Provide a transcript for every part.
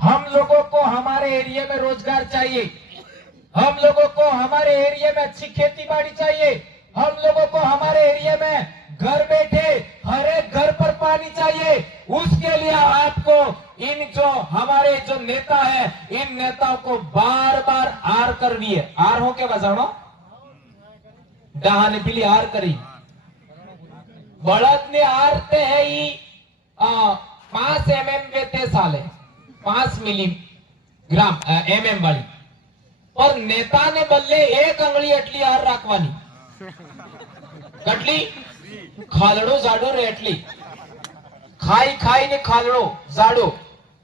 हम लोगों को हमारे एरिया में रोजगार चाहिए, हम लोगों को हमारे एरिया में अच्छी खेती बाड़ी चाहिए, हम लोगों को हमारे एरिया में घर बैठे हर एक घर पर पानी चाहिए। उसके लिए आपको इन जो हमारे जो नेता है, इन नेताओं को बार बार आर करवी है। आर हो के बजाणो डहाने पीली आर करी बड़द ने आरते है 5 mm वेते साले 5 मिलीग्राम mm वाली, और नेता ने बदले 1 अंगली अटली आर राखवानी कटली खालड़ो जाडो रे अटली खाई खाई ने खालड़ो जाडो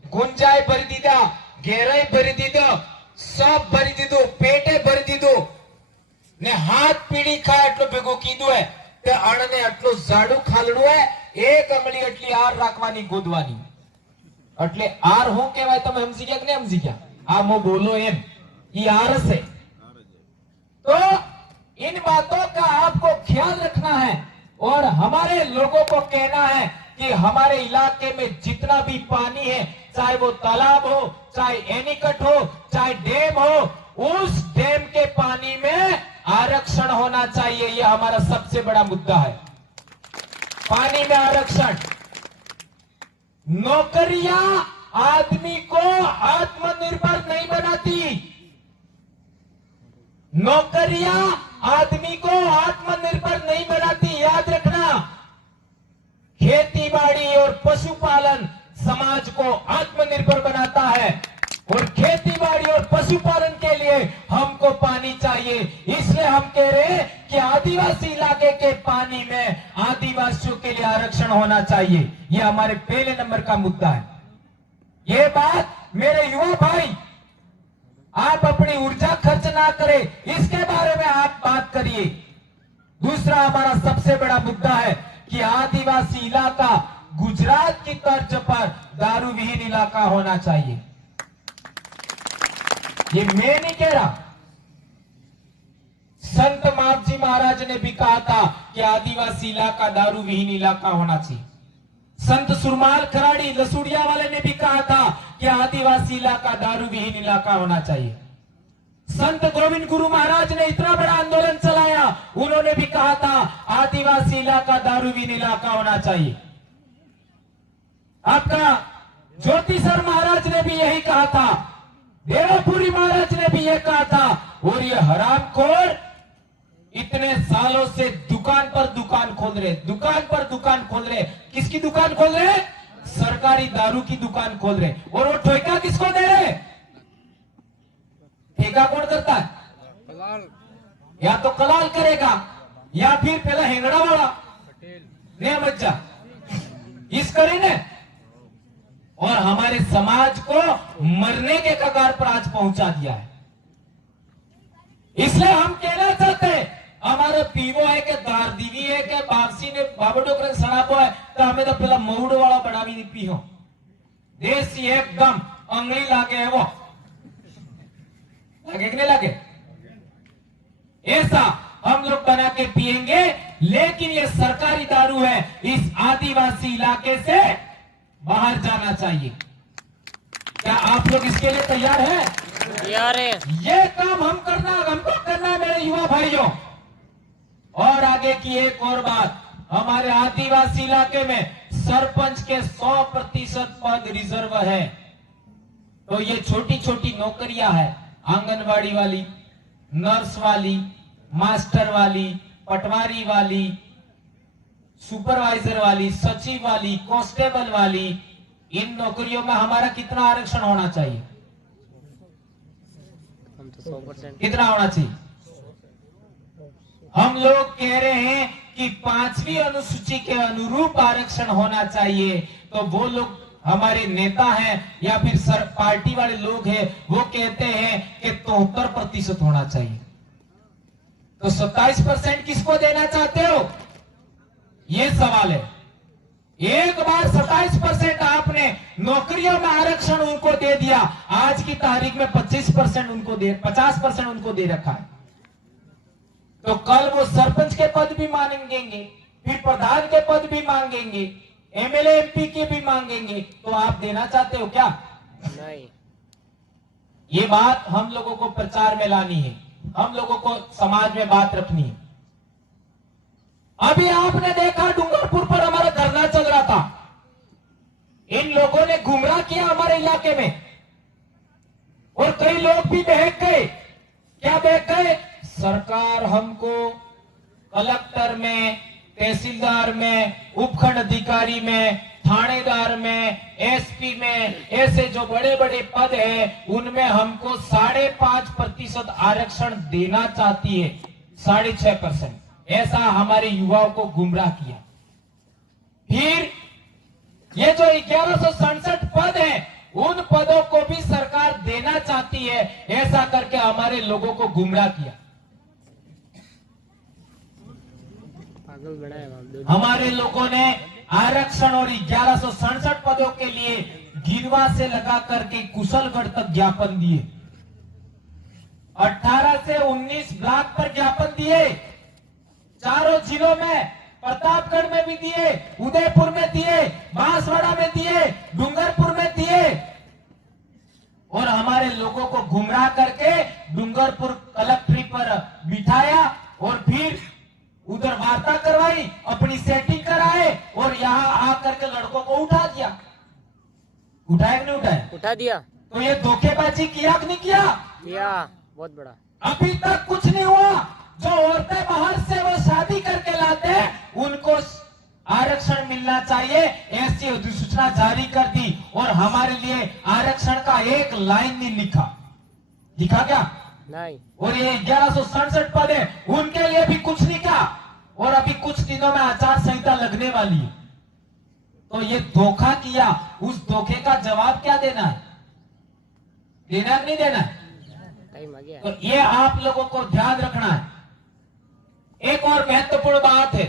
गुंजाई भरी दीदा, घेराई भरी दीदा, सब भरी दीदो, पेटे भरी दीदो ने हाथ पीड़ी खाए એટલો ભેગો કીધું है તે અણને આટલો જાડું ખાલડું है 1 અંગળી એટલી આર રાખવાની ગોદવાની એટલે આર હું કહેવાય તમે સમજી ગયા કે નહીં સમજી ગયા? આ મો બોલો એમ ઈ આર છે। तो इन बातों का आपको ख्याल रखना है और हमारे लोगों को कहना है कि हमारे इलाके में जितना भी पानी है, चाहे वो तालाब हो, चाहे एनीकट हो, चाहे डैम हो, उस डैम के पानी में आरक्षण होना चाहिए। यह हमारा सबसे बड़ा मुद्दा है, पानी में आरक्षण। नौकरियां आदमी को आत्मनिर्भर नहीं बनाती, नौकरियां आदमी को आत्मनिर्भर नहीं बनाती, याद रखना। खेती बाड़ी और पशुपालन समाज को आत्मनिर्भर बनाता है और खेती बाड़ी और पशुपालन के लिए हमको पानी चाहिए। इसलिए हम कह रहे हैं कि आदिवासी इलाके के पानी में आदिवासियों के लिए आरक्षण होना चाहिए। यह हमारे पहले नंबर का मुद्दा है। यह बात मेरे युवा भाई, आप अपनी ऊर्जा खर्च ना करें, इसके बारे में आप बात करिए। दूसरा हमारा सबसे बड़ा मुद्दा है कि आदिवासी इलाका गुजरात की तर्ज पर दारू विहीन इलाका होना चाहिए। ये मैं नहीं कह रहा, संत मापजी महाराज ने भी कहा था कि आदिवासी इलाका दारू विहीन इलाका होना चाहिए। संत सुरमाल खराड़ी लसूड़िया वाले ने भी कहा था कि आदिवासी इलाका दारू विहीन इलाका होना चाहिए। संत गोविंद गुरु महाराज ने इतना बड़ा आंदोलन चलाया, उन्होंने भी कहा था आदिवासी इलाका दारू विहीन इलाका होना चाहिए। आपका ज्योतिसर महाराज ने भी यही कहा था, देवपुरी महाराज ने भी यह कहा था। और ये हरामखोर इतने सालों से दुकान पर दुकान खोल रहे, दुकान पर दुकान खोल रहे। किसकी दुकान खोल रहे? सरकारी दारू की दुकान खोल रहे। और वो ठेका किसको दे रहे? ठेका कौन करता है? या तो कलाल करेगा या फिर पहला हेंगड़ा वाला ने बच्चा इस करे ने। और हमारे समाज को मरने के कगार पर आज पहुंचा दिया है। इसलिए हम कहना चाहते हैं, हमारे पीवो है कि दारदीवी है कि बापसी ने बाबडोकर सड़ापो है तो हमें तो पहला मऊड़ वाला बढ़ावी नहीं पी हो। देसी एकदम अंगली लागे है, वो लागे कि नहीं लागे, ऐसा हम लोग बना के पिएंगे। लेकिन ये सरकारी दारू है, इस आदिवासी इलाके से बाहर जाना चाहिए। क्या आप लोग इसके लिए तैयार हैं? तैयार है। ये काम हमको करना है मेरे युवा भाइयों। और आगे की एक और बात, हमारे आदिवासी इलाके में सरपंच के 100% पद रिजर्व है। तो ये छोटी छोटी नौकरियां है, आंगनवाड़ी वाली, नर्स वाली, मास्टर वाली, पटवारी वाली, सुपरवाइजर वाली, सचिव वाली, कांस्टेबल वाली, इन नौकरियों में हमारा कितना आरक्षण होना चाहिए? कितना होना चाहिए? हम लोग कह रहे हैं कि 5वीं अनुसूची के अनुरूप आरक्षण होना चाहिए। तो वो लोग हमारे नेता हैं या फिर पार्टी वाले लोग हैं, वो कहते हैं कि 73% होना चाहिए। तो 27% किसको देना चाहते हो? ये सवाल है। एक बार 27% आपने नौकरियों में आरक्षण उनको दे दिया, आज की तारीख में 50% उनको दे रखा है। तो कल वो सरपंच के पद भी मांगेंगे, फिर प्रधान के पद भी मांगेंगे, एमएलए एमपी के भी मांगेंगे। तो आप देना चाहते हो क्या? नहीं। ये बात हम लोगों को प्रचार में लानी है, हम लोगों को समाज में बात रखनी है। अभी आपने देखा डूंगरपुर पर हमारा धरना चल रहा था, इन लोगों ने गुमराह किया हमारे इलाके में और कई लोग भी बहक गए। क्या बहक गए? सरकार हमको कलेक्टर में, तहसीलदार में, उपखंड अधिकारी में, थानेदार में, एसपी में, ऐसे जो बड़े बड़े पद हैं उनमें हमको 5.5% आरक्षण देना चाहती है, 6.5%। ऐसा हमारे युवाओं को गुमराह किया। फिर ये जो 1167 पद हैं उन पदों को भी सरकार देना चाहती है, ऐसा करके हमारे लोगों को गुमराह किया। पागल बनाया हमारे लोगों ने आरक्षण और 1167 पदों के लिए गिरवा से लगा करके कुशलगढ़ तक ज्ञापन दिए, 18 से 19 ब्लॉक पर ज्ञापन दिए, चारों जिलों में, प्रतापगढ़ में भी दिए, उदयपुर में दिए, बांसवाड़ा में दिए, डूंगरपुर में दिए और हमारे लोगों को गुमराह करके डूंगरपुर कलेक्ट्री पर बिठाया और फिर उधर वार्ता करवाई, अपनी सेटिंग कराए और यहाँ आकर के लड़कों को उठा दिया। उठाया कि नहीं उठाया? उठा दिया। तो ये धोखेबाजी किया कि नहीं किया? किया, बहुत बड़ा। अभी तक कुछ नहीं हुआ। जो औरतें बाहर से वो शादी करके लाते हैं उनको आरक्षण मिलना चाहिए, ऐसी अधिसूचना जारी कर दी और हमारे लिए आरक्षण का एक लाइन नहीं लिखा। लिखा क्या? नहीं। और ये 1167 पद है उनके लिए भी कुछ नहीं किया और अभी कुछ दिनों में आचार संहिता लगने वाली है। तो ये धोखा किया, उस धोखे का जवाब क्या देना है? देना नहीं देना है? टाइम आ गया। तो ये आप लोगों को ध्यान रखना है। एक और महत्वपूर्ण बात है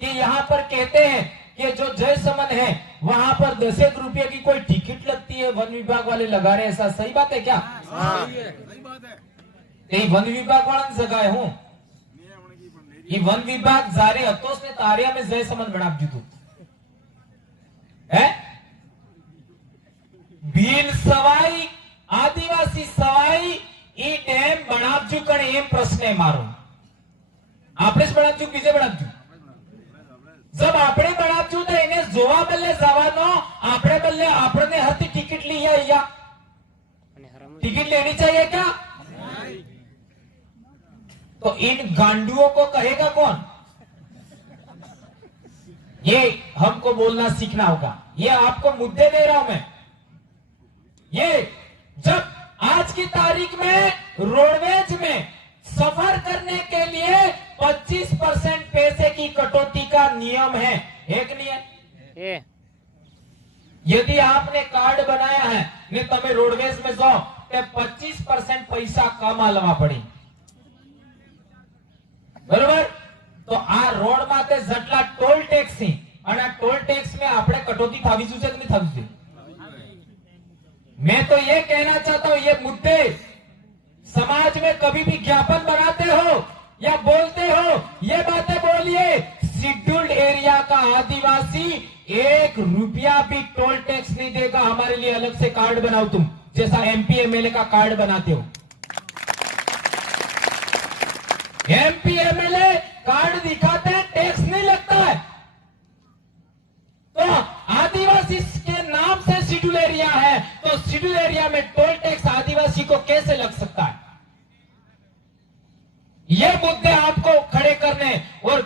कि यहाँ पर कहते हैं कि जो जयसमन है वहां पर 10 रुपये की कोई टिकट लगती है, वन विभाग वाले लगा रहे हैं। ऐसा सही बात है क्या? हाँ। यही वन विभाग वाला जगह हूँ, ये वन विभाग जारे હતો ને તારિયા में જયસમન બનાવી દીધું है। ભીલ સવાઈ આદિવાસી સવાઈ ઈ ડેમ બનાવજો કણે એમ પ્રશ્ન મારો આપણે જ બનાવજો બીજે બનાવજો जब આપણે બનાવજો તો એને જોવા બદલે જવાનો આપણે બદલે આપણને હતી ટિકિટ લઈ આયા टिकट लेनी चाहिए क्या? तो इन गांडुओं को कहेगा कौन? ये हमको बोलना सीखना होगा। ये आपको मुद्दे दे रहा हूं मैं। ये जब आज की तारीख में रोडवेज में सफर करने के लिए 25% पैसे की कटौती का नियम है, एक नियम। यदि आपने कार्ड बनाया है ने तमे रोडवेज में जाओ ते 25% पैसा कम आलवा पड़ी, बरोबर? तो आ रोड माते जटला टोल टेक्स थी અને टोल टैक्स में आपने कटौती थावी जुचे कि नहीं थावी जुचे? मैं तो ये कहना चाहता हूं, ये मुद्दे समाज में कभी भी ज्ञापन बनाते हो या बोलते हो, ये बातें बोलिए। शेड्यूल्ड एरिया का आदिवासी 1 रुपया भी टोल टैक्स नहीं देगा। हमारे लिए अलग से कार्ड बनाओ तुम, जैसा एमपी एमएलए का कार्ड बनाते हो। एमपी एमएलए कार्ड दिखाते हैं, टैक्स नहीं लगता है। तो आदिवासी के नाम से शेड्यूल एरिया है, तो शेड्यूल एरिया में टोल टैक्स आदिवासी को कैसे लग सकता है? ये मुद्दे आपको खड़े करने और